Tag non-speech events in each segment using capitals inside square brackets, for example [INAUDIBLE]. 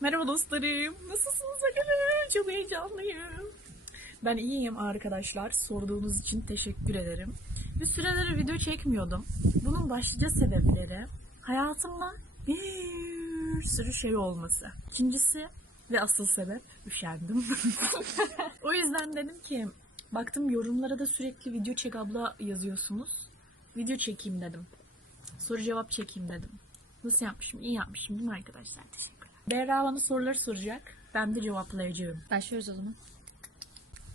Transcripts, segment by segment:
Merhaba dostlarım. Nasılsınız bakalım? Çok heyecanlıyım. Ben iyiyim arkadaşlar. Sorduğunuz için teşekkür ederim. Bir süredir video çekmiyordum. Bunun başlıca sebepleri hayatımda bir sürü şey olması. İkincisi ve asıl sebep üşendim. [LAUGHS] o yüzden dedim ki baktım yorumlara da sürekli video çek abla yazıyorsunuz. Video çekeyim dedim. Soru cevap çekeyim dedim. Nasıl yapmışım? İyi yapmışım değil mi arkadaşlar? Teşekkürler. Berra bana soruları soracak. Ben de cevaplayacağım. Başlıyoruz o zaman.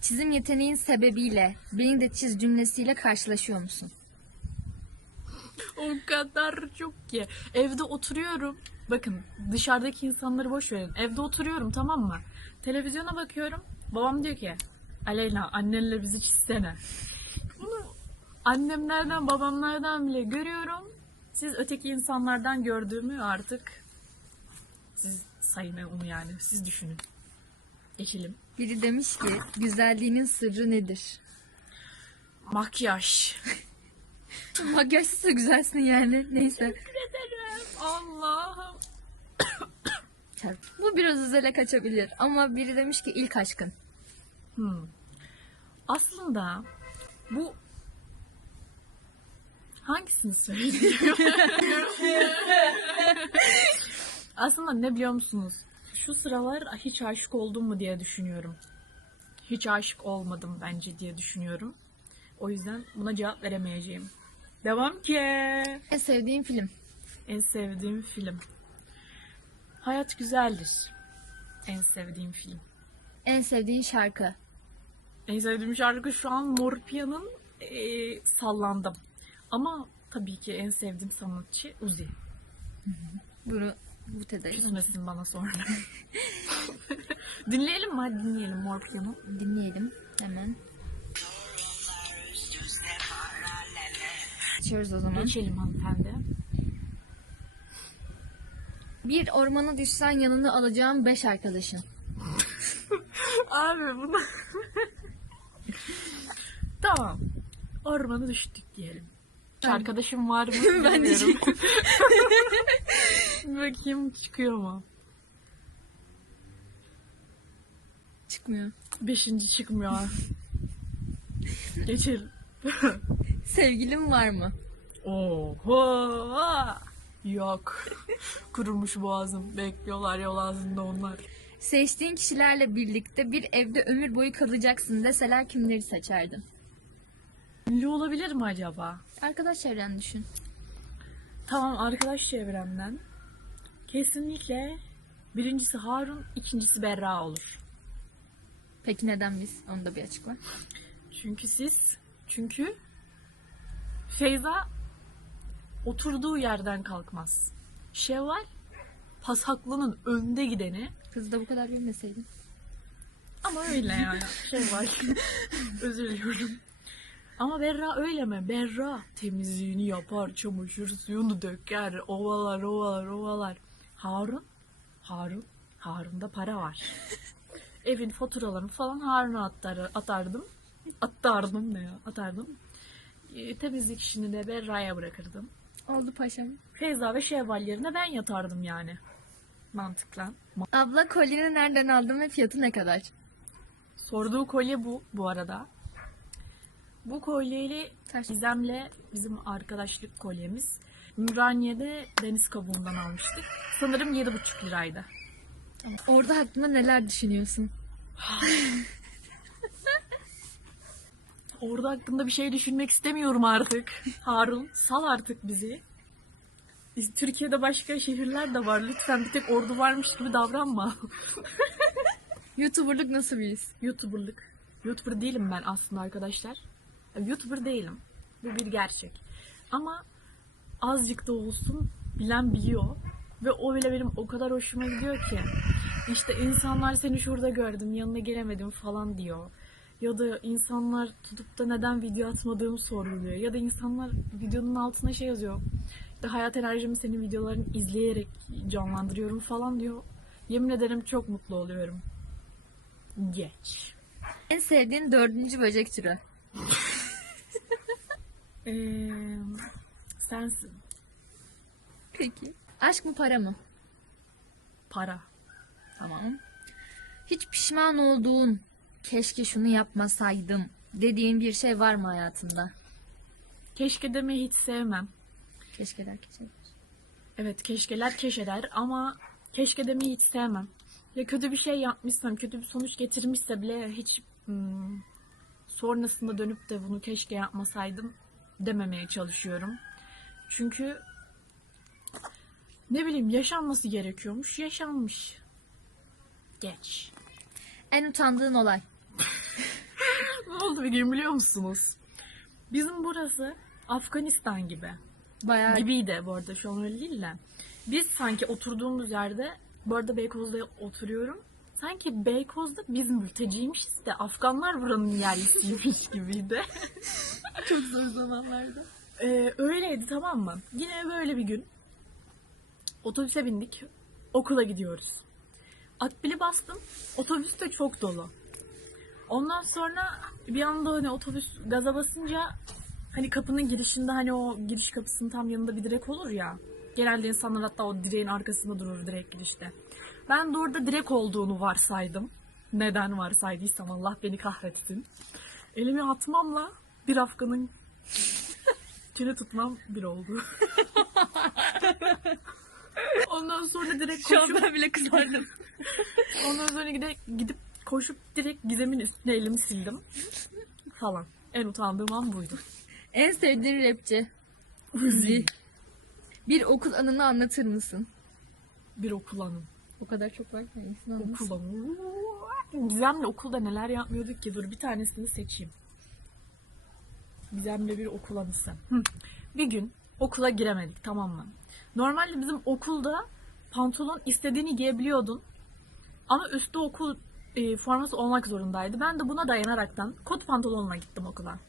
Çizim yeteneğin sebebiyle beni de çiz cümlesiyle karşılaşıyor musun? O kadar çok ki. Evde oturuyorum. Bakın dışarıdaki insanları boş verin. Evde oturuyorum tamam mı? Televizyona bakıyorum. Babam diyor ki Aleyna annenle bizi çizsene. Bunu annemlerden babamlardan bile görüyorum. Siz öteki insanlardan gördüğümü artık siz sayın onu yani. Siz düşünün. Geçelim. Biri demiş ki güzelliğinin sırrı nedir? Makyaj. [LAUGHS] Makyajsız da güzelsin yani. Neyse. ederim. Allah'ım. Bu biraz özele kaçabilir ama biri demiş ki ilk aşkın. Hmm. Aslında bu hangisini söyleyeyim? [LAUGHS] Aslında ne biliyor musunuz? Şu sıralar hiç aşık oldum mu diye düşünüyorum. Hiç aşık olmadım bence diye düşünüyorum. O yüzden buna cevap veremeyeceğim. Devam ki. En sevdiğin film. En sevdiğim film. Hayat güzeldir. En sevdiğim film. En sevdiğin şarkı. En sevdiğim şarkı şu an Mor Piyan'ın eee, Sallandım. Ama tabii ki en sevdiğim sanatçı Uzi. Bunu bu tedayı Küsmesin bana sonra. dinleyelim mi? Hadi dinleyelim Mor Piyan'ı. dinleyelim hemen. Açıyoruz o zaman. Geçelim hanımefendi. Bir ormana düşsen yanına alacağım beş arkadaşın. [LAUGHS] Abi bunu... [LAUGHS] tamam. Ormana düştük diyelim. Hiç arkadaşım var mı? [LAUGHS] Ben Bilmiyorum. [LAUGHS] Bakayım çıkıyor mu? Çıkmıyor. Beşinci çıkmıyor. [LAUGHS] Geçelim. Sevgilin var mı? Oho! Yok. Kurumuş boğazım. Bekliyorlar yol ağzında onlar. Seçtiğin kişilerle birlikte bir evde ömür boyu kalacaksın deseler kimleri seçerdin? Ünlü olabilir mi acaba? Arkadaş çevren düşün. Tamam arkadaş çevremden. Kesinlikle birincisi Harun, ikincisi Berra olur. Peki neden biz? Onu da bir açıkla. Çünkü siz, çünkü Feyza oturduğu yerden kalkmaz. Şevval pasaklının önde gideni Kızı da bu kadar bilmeseydin. Ama öyle yani. Var. [LAUGHS] Özür diliyorum. Ama Berra öyle mi? Berra temizliğini yapar, çamaşır suyunu döker, ovalar, ovalar, ovalar. Harun? Harun? Harun'da para var. [LAUGHS] Evin faturalarını falan Harun'a atar, atardım. Atardım ne ya? Atardım. E, temizlik işini de Berra'ya bırakırdım. Oldu paşam. Feyza ve Şevval yerine ben yatardım yani. Mantıkla. Abla kolyeni nereden aldın ve fiyatı ne kadar? Sorduğu kolye bu bu arada. Bu kolyeyle. Gizem'le bizim arkadaşlık kolyemiz. Ümraniye'de deniz kabuğundan almıştık. Sanırım 7,5 liraydı. Orada hakkında neler düşünüyorsun? [LAUGHS] Orada hakkında bir şey düşünmek istemiyorum artık. Harun sal artık bizi. Biz- Türkiye'de başka şehirler de var. Lütfen bir tek ordu varmış gibi davranma. [LAUGHS] YouTuber'lık nasıl bir his? YouTuber'lık. YouTuber değilim ben aslında arkadaşlar. YouTuber değilim. Bu bir gerçek. Ama azıcık da olsun bilen biliyor. Ve o bile benim o kadar hoşuma gidiyor ki. İşte insanlar seni şurada gördüm, yanına gelemedim falan diyor. Ya da insanlar tutup da neden video atmadığımı sorguluyor. Ya da insanlar videonun altına şey yazıyor. İşte hayat enerjimi senin videolarını izleyerek canlandırıyorum falan diyor. Yemin ederim çok mutlu oluyorum. Geç. En sevdiğin dördüncü böcek türü? Ee, sensin. Peki. Aşk mı para mı? Para. Tamam. Hiç pişman olduğun, keşke şunu yapmasaydım dediğin bir şey var mı hayatında? Keşke demeyi hiç sevmem. Keşke der keşke. Evet keşkeler keşeler ama keşke demeyi hiç sevmem. Ya kötü bir şey yapmışsam, kötü bir sonuç getirmişse bile hiç hmm, sonrasında dönüp de bunu keşke yapmasaydım dememeye çalışıyorum. Çünkü ne bileyim yaşanması gerekiyormuş, yaşanmış. Geç. En utandığın olay. [LAUGHS] Ne oldu bir gün biliyor musunuz? Bizim burası Afganistan gibi. Bayağı Gibiydi bu arada şu an öyle değil de. Biz sanki oturduğumuz yerde, bu arada Beykoz'da oturuyorum. Sanki Beykoz'da biz mülteciymişiz de Afganlar buranın yerlisiymiş gibiydi. [LAUGHS] [LAUGHS] çok zor zamanlarda. Ee, öyleydi tamam mı? Yine böyle bir gün otobüse bindik. Okula gidiyoruz. Akbil'i bastım. Otobüs de çok dolu. Ondan sonra bir anda hani otobüs gaza basınca hani kapının girişinde hani o giriş kapısının tam yanında bir direk olur ya. Genelde insanlar hatta o direğin arkasında durur direkt girişte. Ben de orada direk olduğunu varsaydım. Neden varsaydıysam Allah beni kahretsin. Elimi atmamla bir Afgan'ın Çene tutmam bir oldu. [LAUGHS] Ondan sonra direkt Şu an koşup, ben bile kızardım. ondan sonra gidip, gidip koşup direkt Gizem'in üstüne elimi sildim. Falan. En utandığım an buydu. en sevdiğin rapçi. Uzi. Bir okul anını anlatır mısın? Bir okul anım. O kadar çok var ki hangisini? Okul anım. Gizem'le okulda neler yapmıyorduk ki? Dur bir tanesini seçeyim. Gizem'le bir okul anısı. Bir gün okula giremedik tamam mı? Normalde bizim okulda pantolon istediğini giyebiliyordun. Ama üstte okul e, forması olmak zorundaydı. Ben de buna dayanaraktan kot pantolonla gittim okula.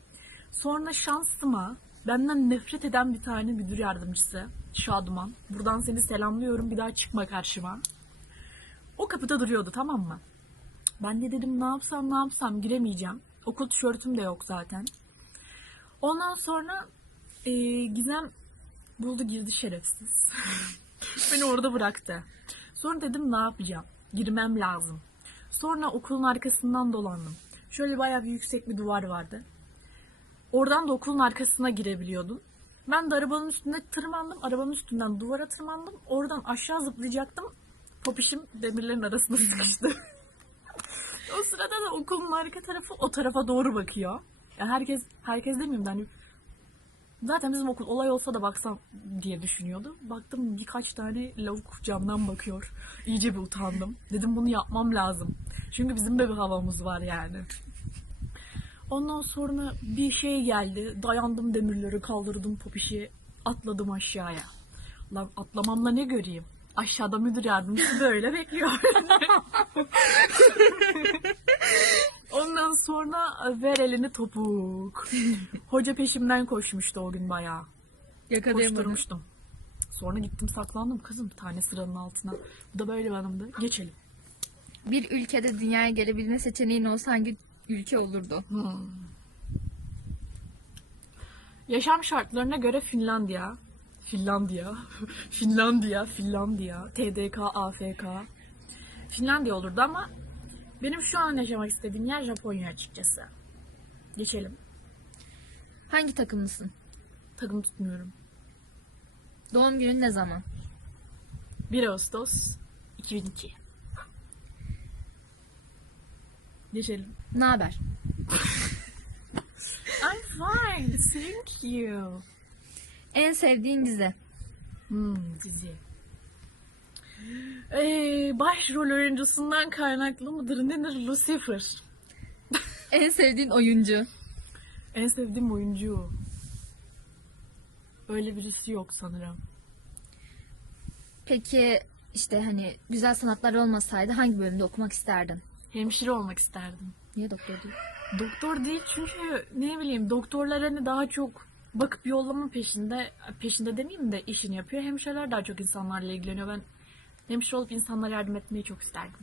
Sonra şansıma benden nefret eden bir tane müdür yardımcısı Şaduman. Buradan seni selamlıyorum. Bir daha çıkma karşıma. O kapıda duruyordu tamam mı? Ben de dedim ne yapsam ne yapsam giremeyeceğim. Okul tişörtüm de yok zaten. Ondan sonra e, Gizem buldu girdi şerefsiz. [LAUGHS] Beni orada bıraktı. Sonra dedim ne yapacağım? Girmem lazım. Sonra okulun arkasından dolandım. Şöyle bayağı bir yüksek bir duvar vardı. Oradan da okulun arkasına girebiliyordun. Ben de arabanın üstünde tırmandım. Arabanın üstünden duvara tırmandım. Oradan aşağı zıplayacaktım. Popişim demirlerin arasında sıkıştı. [LAUGHS] o sırada da okulun arka tarafı o tarafa doğru bakıyor. Ya herkes herkes demeyeyim de hani zaten bizim okul olay olsa da baksam diye düşünüyordu. Baktım birkaç tane lavuk camdan bakıyor. İyice bir utandım. Dedim bunu yapmam lazım. Çünkü bizim de bir havamız var yani. Ondan sonra bir şey geldi. Dayandım demirleri kaldırdım popişi. Atladım aşağıya. Lan atlamamla ne göreyim? Aşağıda müdür yardımcısı böyle bekliyor. [LAUGHS] Ondan sonra ver elini topuk. Hoca peşimden koşmuştu o gün bayağı. Yakalayamadım. Koşturmuştum. Sonra gittim saklandım kızım bir tane sıranın altına. Bu da böyle anımdı. Geçelim. Bir ülkede dünyaya gelebilme seçeneğin olsa hangi ülke olurdu? Yaşam şartlarına göre Finlandiya. Finlandiya. [LAUGHS] Finlandiya. Finlandiya. TDK, AFK. Finlandiya olurdu ama benim şu an yaşamak istediğim yer Japonya açıkçası. Geçelim. Hangi takımlısın? Takım tutmuyorum. Doğum günün ne zaman? 1 Ağustos 2002. Geçelim. Ne haber? [LAUGHS] I'm fine. Thank you. En sevdiğin dizi? Hmm, dizi. Ee, başrol oyuncusundan kaynaklı mıdır nedir Lucifer? En sevdiğin oyuncu? En sevdiğim oyuncu. Öyle birisi yok sanırım. Peki işte hani güzel sanatlar olmasaydı hangi bölümde okumak isterdin? Hemşire olmak isterdim. Niye doktor değil? Doktor değil çünkü ne bileyim doktorlar hani daha çok bakıp yollama peşinde peşinde demeyeyim de işini yapıyor. Hemşireler daha çok insanlarla ilgileniyor. Ben hemşire olup insanlara yardım etmeyi çok isterdim.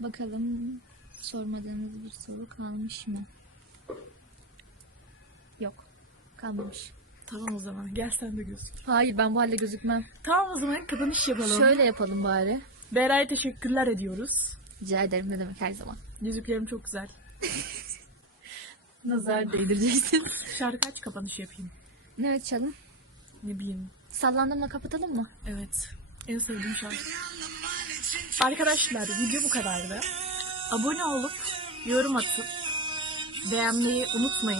Bakalım sormadığımız bir soru kalmış mı? Yok. Kalmamış. Tamam o zaman gel sen de gözük. Hayır ben bu halde gözükmem. Tamam o zaman kapanış yapalım. Şöyle yapalım bari. Bera'ya teşekkürler ediyoruz. Rica ederim ne demek her zaman. Yüzüklerim çok güzel. [LAUGHS] Nazar değdireceksin. Şarkı aç kapanış yapayım. ne açalım? Ne bileyim. Sallandımla kapatalım mı? Evet. En sevdiğim şarkı. Arkadaşlar video bu kadardı. Abone olup yorum atıp beğenmeyi unutmayın.